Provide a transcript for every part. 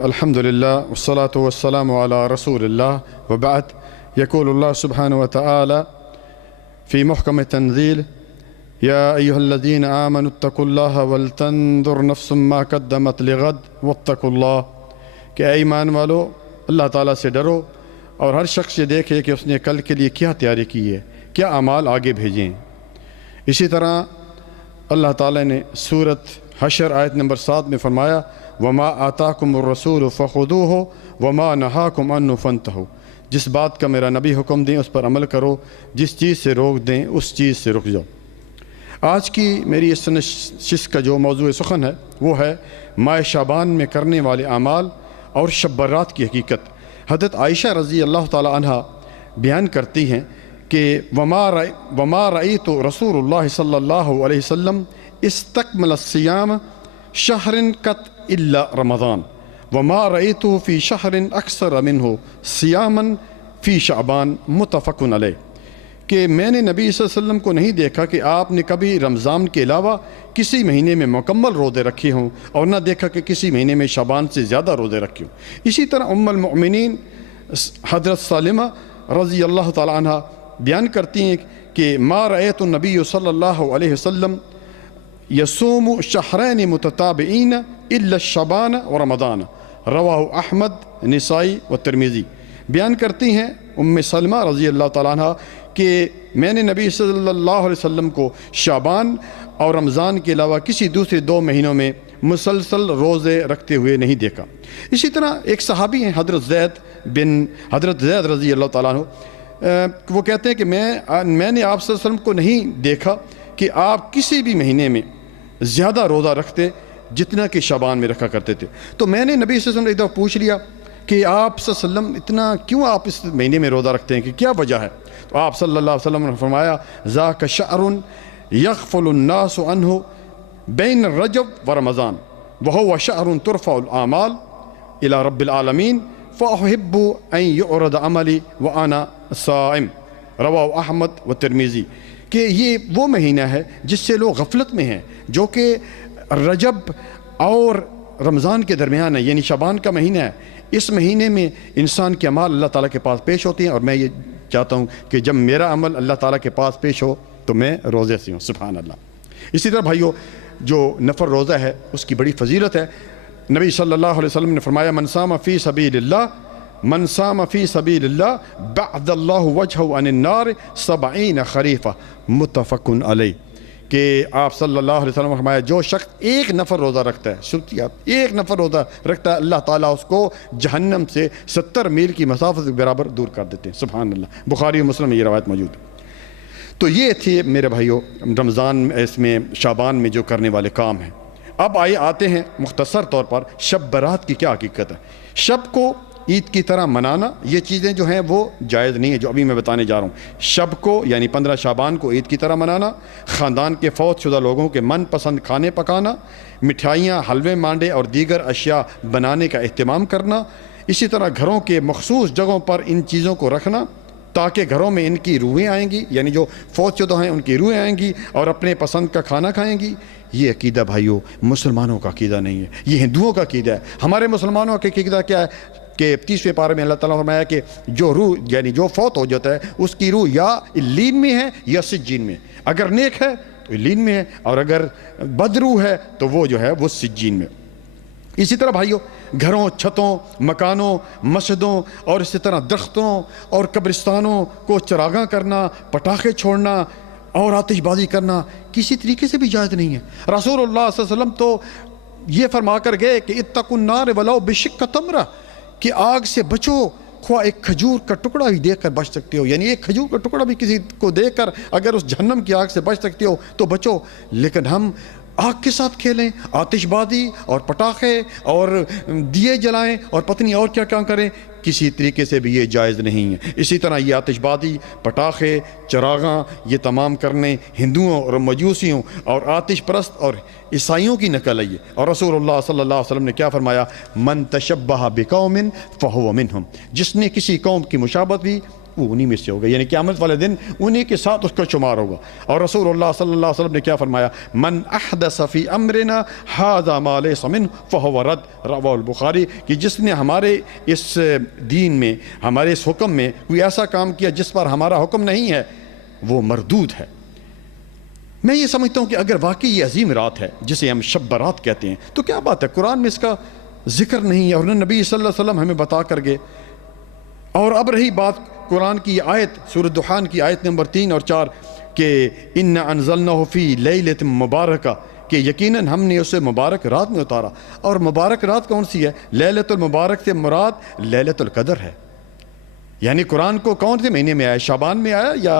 الحمد لله والصلاة والسلام على رسول الله وبعد. يقول الله سبحانه وتعالى في محكم التنزيل: يا أيها الذين آمنوا اتقوا الله ولتنظر نفس ما قدمت لغد واتقوا الله. کہ اے ایمان والو، اللہ تعالیٰ سے ڈرو اور ہر شخص یہ دیکھے کہ اس نے کل کے لیے کیا تیاری کی ہے، کیا اعمال آگے بھیجیں. اسی طرح اللہ تعالیٰ نے سورۃ حشر آیت نمبر 7 میں فرمایا: وما آتاکم الرسول فخذوہ وما نہاکم عنہ فانتہوا. جس بات کا میرا نبی حکم دیں اس پر عمل کرو، جس چیز سے روک دیں اس چیز سے رک جاؤ. آج کی میری اس نشست کا جو موضوع سخن ہے وہ ہے ماہ شعبان میں کرنے والے اعمال اور شب برات کی حقیقت. حضرت عائشہ رضی اللہ تعالی عنہ بیان کرتی ہیں کہ وما رأیت رسول اللہ صلی اللہ علیہ وسلم استکمل الصیام شہر قط الا رمضان وما رأیتہ فی شہر اکثر منہ صیاما فی شعبان متفق علیہ. کہ میں نے نبی صلی اللہ علیہ وسلم کو نہیں دیکھا کہ آپ نے کبھی رمضان کے علاوہ کسی مہینے میں مکمل روزے رکھے ہوں، اور نہ دیکھا کہ کسی مہینے میں شعبان سے زیادہ روزے رکھے ہوں. اسی طرح ام المؤمنین حضرت سالمہ رضی اللہ تعالی عنہ بیان کرتی ہیں کہ ما رأیت النبی صلی اللہ علیہ وسلم یصوم شہرین متتابعین الا شعبان و رمضان. رواہ احمد، نسائی و ترمذی. بیان کرتی ہیں ام سلمہ رضی اللہ تعالیٰ عنہ کہ میں نے نبی صلی اللہ علیہ وسلم کو شعبان اور رمضان کے علاوہ کسی دوسرے 2 مہینوں میں مسلسل روزے رکھتے ہوئے نہیں دیکھا. اسی طرح ایک صحابی ہیں حضرت زید رضی اللہ تعالیٰ عنہ، وہ کہتے ہیں کہ میں نے آپ صلی اللہ علیہ وسلم کو نہیں دیکھا کہ آپ کسی بھی مہینے میں زیادہ روزہ رکھتے جتنا کہ شعبان میں رکھا کرتے تھے. تو میں نے نبی صلی اللہ علیہ وسلم نے ایک دفعہ پوچھ لیا کہ آپ صلی اللہ علیہ وسلم اتنا کیوں آپ اس مہینے میں روزہ رکھتے ہیں، کہ کیا وجہ ہے؟ تو آپ صلی اللہ علیہ وسلم نے فرمایا: ذاک شہر یغفل الناس عنہ بین رجب و رمضان وہو شہر ترفع الاعمال الی رب العالمین فاحب ان یعرض عملی وانا صائم. رواہ احمد و ترمذی. کہ یہ وہ مہینہ ہے جس سے لوگ غفلت میں ہیں، جو کہ رجب اور رمضان کے درمیان ہے، یعنی شعبان کا مہینہ ہے. اس مہینے میں انسان کے اعمال اللہ تعالیٰ کے پاس پیش ہوتے ہیں، اور میں یہ چاہتا ہوں کہ جب میرا عمل اللہ تعالیٰ کے پاس پیش ہو تو میں روزے سے ہوں. سبحان اللہ. اسی طرح بھائیو، جو نفل روزہ ہے اس کی بڑی فضیلت ہے. نبی صلی اللہ علیہ وسلم نے فرمایا: من صام فی سبیل اللہ بعد اللہ وجہہ عن النار 70 خریفہ. متفق علیہ. کہ آپ صلی اللہ علیہ وسلم نے فرمایا جو شخص ایک نفل روزہ رکھتا ہے، ایک نفل روزہ رکھتا ہے، اللہ تعالیٰ اس کو جہنم سے 70 میل کی مسافت کے برابر دور کر دیتے ہیں. سبحان اللہ. بخاری و مسلم میں یہ روایت موجود ہے. تو یہ تھی میرے بھائیوں رمضان اس میں شعبان میں جو کرنے والے کام ہیں. اب آتے ہیں مختصر طور پر شب برات کی کیا حقیقت ہے. شب کو عید کی طرح منانا، یہ چیزیں جو ہیں وہ جائز نہیں ہیں جو ابھی میں بتانے جا رہا ہوں. شب کو یعنی 15 شعبان کو عید کی طرح منانا، خاندان کے فوت شدہ لوگوں کے من پسند کھانے پکانا، مٹھائیاں، حلوے، مانڈے اور دیگر اشیاء بنانے کا اہتمام کرنا. اسی طرح گھروں کے مخصوص جگہوں پر ان چیزوں کو رکھنا تاکہ گھروں میں ان کی روحیں آئیں گی، یعنی جو فوت شدہ ہیں ان کی روحیں آئیں گی اور اپنے پسند کا کھانا کھائیں گی. یہ عقیدہ بھائیو مسلمانوں کا عقیدہ نہیں ہے، یہ ہندوؤں کا عقیدہ ہے. ہمارے مسلمانوں کا عقیدہ کیا ہے کہ 30ویں پارے میں اللہ تعالیٰ نے فرمایا کہ جو روح یعنی جو فوت ہو جاتا ہے اس کی روح یا الین میں ہے یا سجین میں. اگر نیک ہے تو الین میں ہے، اور اگر بدروح ہے تو وہ جو ہے وہ سجین میں. اسی طرح بھائیو گھروں، چھتوں، مکانوں، مسجدوں اور اسی طرح درختوں اور قبرستانوں کو چراغاں کرنا، پٹاخے چھوڑنا اور آتش بازی کرنا کسی طریقے سے بھی جائز نہیں ہے. رسول اللہ صلی اللہ علیہ وسلم تو یہ فرما کر گئے کہ اتقوا النار ولو بشق تمرہ، کہ آگ سے بچو خواہ ایک کھجور کا ٹکڑا بھی دے کر بچ سکتے ہو. یعنی ایک کھجور کا ٹکڑا بھی کسی کو دے کر اگر اس جہنم کی آگ سے بچ سکتے ہو تو بچو. لیکن ہم آگ کے ساتھ کھیلیں، آتش بازی اور پٹاخے اور دیے جلائیں اور پتنی اور کیا کیا کریں، کسی طریقے سے بھی یہ جائز نہیں ہے. اسی طرح یہ آتش بازی، پٹاخے، چراغاں یہ تمام کرنے ہندوؤں اور مجوسیوں اور آتش پرست اور عیسائیوں کی نقل ہے. اور رسول اللہ صلی اللہ علیہ وسلم نے کیا فرمایا؟ من تشبہ بقوم فہو منہم. جس نے کسی قوم کی مشابہت بھی وہ انہی میں سے ہوگا, یعنی قیامت والے دن انہی کے ساتھ اس کا شمار ہوگا. اور رسول اللہ صلی اللہ علیہ وسلم نے کیا فرمایا, من احدث فی امرنا ھذا ما لیس منہ فہو رد, رواه البخاری, کہ جس نے ہمارے اس دین میں, ہمارے اس حکم میں کوئی ایسا کام کیا جس پر ہمارا حکم نہیں ہے, وہ مردود ہے. میں یہ سمجھتا ہوں کہ اگر واقعی یہ عظیم رات ہے جسے ہم شب برات کہتے ہیں, تو کیا بات ہے قرآن میں اس کا ذکر نہیں ہے, اور نبی صلی اللہ علیہ وسلم ہمیں بتا کر گئے. اور اب رہی بات قرآن کی آیت, سورۃ دخان کی آیت نمبر 3 اور 4, کہ اِنَّا أَنزَلْنَاهُ فِي لَيْلَةٍ مُبَارَكَةٍ, کہ یقیناً ہم نے اسے مبارک رات میں اتارا. اور مبارک رات کون سی ہے؟ لیلۃ المبارک سے مراد لیلۃ القدر ہے. یعنی قرآن کو کون سے مہینے میں آیا, شعبان میں آیا یا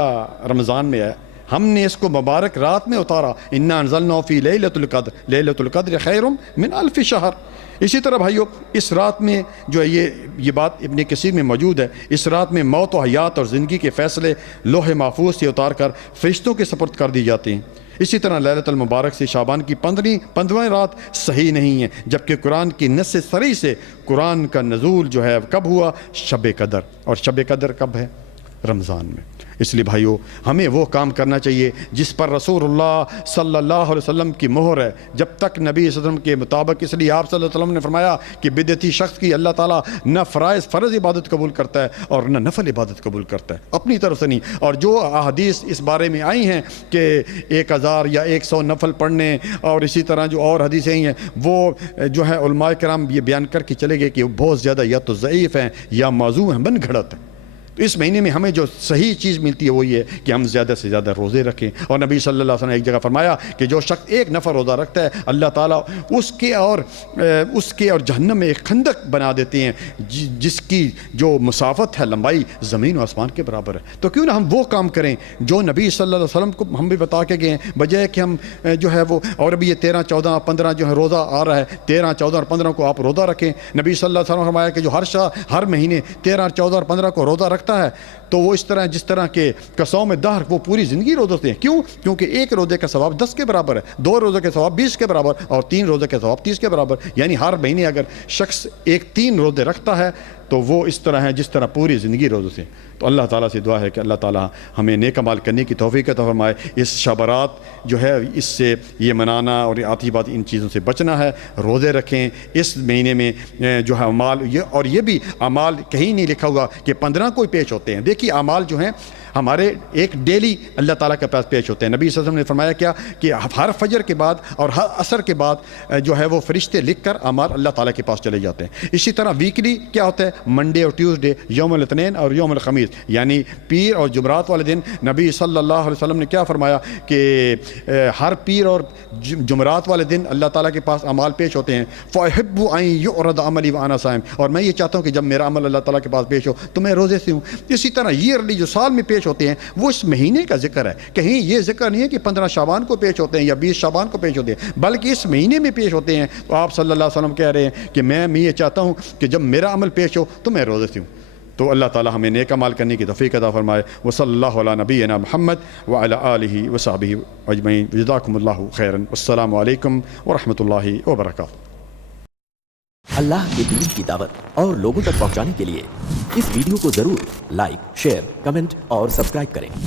رمضان میں آیا؟ ہم نے اس کو مبارک رات میں اتارا. اِنَّا أَنزَلْنَاهُ فِي لَيْلَةِ الْقَدْرِ لَيْلَةُ الْقَدْرِ خَيْرٌ مِّنْ أَلْفِ شَهْرٍ. اسی طرح بھائیو, اس رات میں جو ہے یہ بات ابن کثیر میں موجود ہے, اس رات میں موت و حیات اور زندگی کے فیصلے لوح محفوظ سے اتار کر فرشتوں کے سپرد کر دی جاتے ہیں. اسی طرح لیلۃ المبارک سے شعبان کی 15ویں رات صحیح نہیں ہے, جبکہ قرآن کی نص صریح سے قرآن کا نزول جو ہے کب ہوا؟ شب قدر. اور شب قدر کب ہے؟ رمضان میں. اس لیے بھائیو, ہمیں وہ کام کرنا چاہیے جس پر رسول اللہ صلی اللہ علیہ وسلم کی مہر ہے. جب تک نبی صلی اللہ علیہ وسلم کے مطابق, اس لیے آپ صلی اللہ علیہ وسلم نے فرمایا کہ بدعتی شخص کی اللہ تعالیٰ نہ فرض عبادت قبول کرتا ہے اور نہ نفل عبادت قبول کرتا ہے, اپنی طرف سے نہیں. اور جو احادیث اس بارے میں آئی ہیں کہ 1000 یا 100 نفل پڑھنے, اور اسی طرح جو اور حدیثیں آئی ہیں, وہ جو ہے علماء کرام یہ بیان کر کے چلے گئے کہ وہ بہت زیادہ یا تو ضعیف ہیں یا موضوع ہیں, بن گھڑت ہیں. تو اس مہینے میں ہمیں جو صحیح چیز ملتی ہے وہ یہ ہے کہ ہم زیادہ سے زیادہ روزے رکھیں. اور نبی صلی اللہ علیہ وسلم نے ایک جگہ فرمایا کہ جو شخص ایک نفر روزہ رکھتا ہے, اللہ تعالیٰ اس کے اور جہنم میں ایک خندق بنا دیتے ہیں جس کی جو مسافت ہے, لمبائی زمین و آسمان کے برابر ہے. تو کیوں نہ ہم وہ کام کریں جو نبی صلی اللہ علیہ وسلم کو ہم بھی بتا کے گئے ہیں, بجائے کہ ہم جو ہے وہ, اور ابھی یہ 13, 14, 15 جو ہے روزہ آ رہا ہے, 13, 14 اور 15 کو آپ روزہ رکھیں. نبی صلی اللہ علیہ وسلم نے فرمایا کہ جو ہر مہینے 13, 14 اور 15 کو روزہ رکھتا ہے تو وہ اس طرح جس طرح کے قصوم دہر, وہ پوری زندگی روزے سے ہیں. کیوں؟ کیونکہ ایک روزے کا ثواب 10 کے برابر ہے, 2 روزے کے ثواب 20 کے برابر, اور 3 روزے کے ثواب 30 کے برابر. یعنی ہر مہینے اگر شخص 3 روزے رکھتا ہے تو وہ اس طرح ہے جس طرح پوری زندگی روزے سے. تو اللہ تعالیٰ سے دعا ہے کہ اللہ تعالیٰ ہمیں نیک عمل کرنے کی توفیق عطا فرمائے. اس شبرات جو ہے اس سے یہ منانا اور آتی بات ان چیزوں سے بچنا ہے. روزے رکھیں اس مہینے میں جو ہے اعمال, اور یہ بھی اعمال کہیں نہیں لکھا ہوا کہ 15 کو ہی پیش ہوتے ہیں. دیکھیے اعمال جو ہیں ہمارے ایک ڈیلی اللہ تعالیٰ کے پاس پیش ہوتے ہیں. نبی صلی اللہ علیہ وسلم نے فرمایا کیا کہ ہر فجر کے بعد اور ہر عصر کے بعد جو ہے وہ فرشتے لکھ کر اعمال اللہ تعالیٰ کے پاس چلے جاتے ہیں. اسی طرح ویکلی کیا ہوتا ہے؟ منڈے اور ٹیوزڈے, یوم الاثنین اور یوم الخمیس, یعنی پیر اور جمعرات والے دن. نبی صلی اللہ علیہ وسلم نے کیا فرمایا کہ ہر پیر اور جمعرات والے دن اللہ تعالیٰ کے پاس اعمال پیش ہوتے ہیں. فَأُحِبُّ أَن يُعْرَضَ عَمَلِي وَأَنَا صَائِمٌ, اور میں یہ چاہتا ہوں کہ جب میرا عمل اللہ تعالیٰ کے پاس پیش ہو تو میں روزے سے ہوں. اسی طرح ایئرلی جو سال میں پیش ہوتے ہیں وہ اس مہینے کا ذکر ہے. کہیں یہ ذکر نہیں ہے کہ 15 شعبان کو پیش ہوتے ہیں یا 20 شعبان کو پیش ہوتے ہیں, بلکہ اس مہینے میں پیش ہوتے ہیں. تو آپ صلی اللہ علیہ وسلم کہہ رہے ہیں کہ میں یہ چاہتا ہوں کہ جب میرا عمل پیش ہو تو میں روزے سے ہوں. تو اللہ تعالیٰ ہمیں نیک عمل کرنے کی توفیق عطا فرمائے. وصلی اللہ علی نبینا محمد وعلی آلہ وصحبہ اجمعین. جزاکم اللہ خیرا. السلام علیکم ورحمۃ اللہ وبرکاتہ. اللہ کے دین کی دعوت اور لوگوں تک پہنچانے کے لیے اس ویڈیو کو ضرور لائک, شیئر, کمنٹ اور سبسکرائب کریں.